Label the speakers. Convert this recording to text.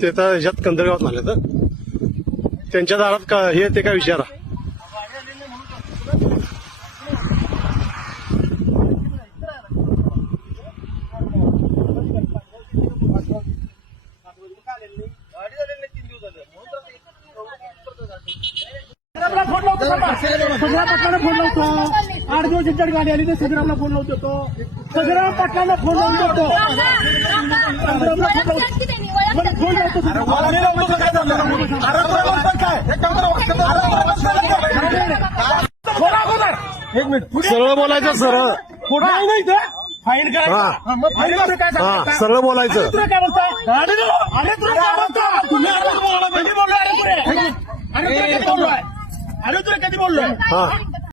Speaker 1: ते तर ह्याच्यात कंदरगावात आले तर. त्यांच्या दारात का हे ते काय विचारा.
Speaker 2: फोन लावतो सगळ्या पाटलाला फोन लावतो. आठ दिवस गाडी आली तर सगळ्यांना फोन लावतो सगळ्या पाटलाला फोन लावून देतो सगळ्याला फोन लावतो मला फोन लावतो सगळ्याला. फोन अगोदर. एक मिनिट.
Speaker 1: सरळ बोलायचं सरळ.
Speaker 2: फोन आहे ना इथं? फाईन करायचं.
Speaker 1: हा.
Speaker 2: हा, मग फाईन मध्ये काय
Speaker 1: हा
Speaker 2: सांगता?
Speaker 1: सरळ बोलायचं.
Speaker 2: तुला काय बोलता अरे तुला अरे तुला काय बोलता तुम्ही अरे तुला कधी बोललो? अरे तुला अरे तुला कधी बोललोय अरे तुला कधी बोललोय
Speaker 1: हा.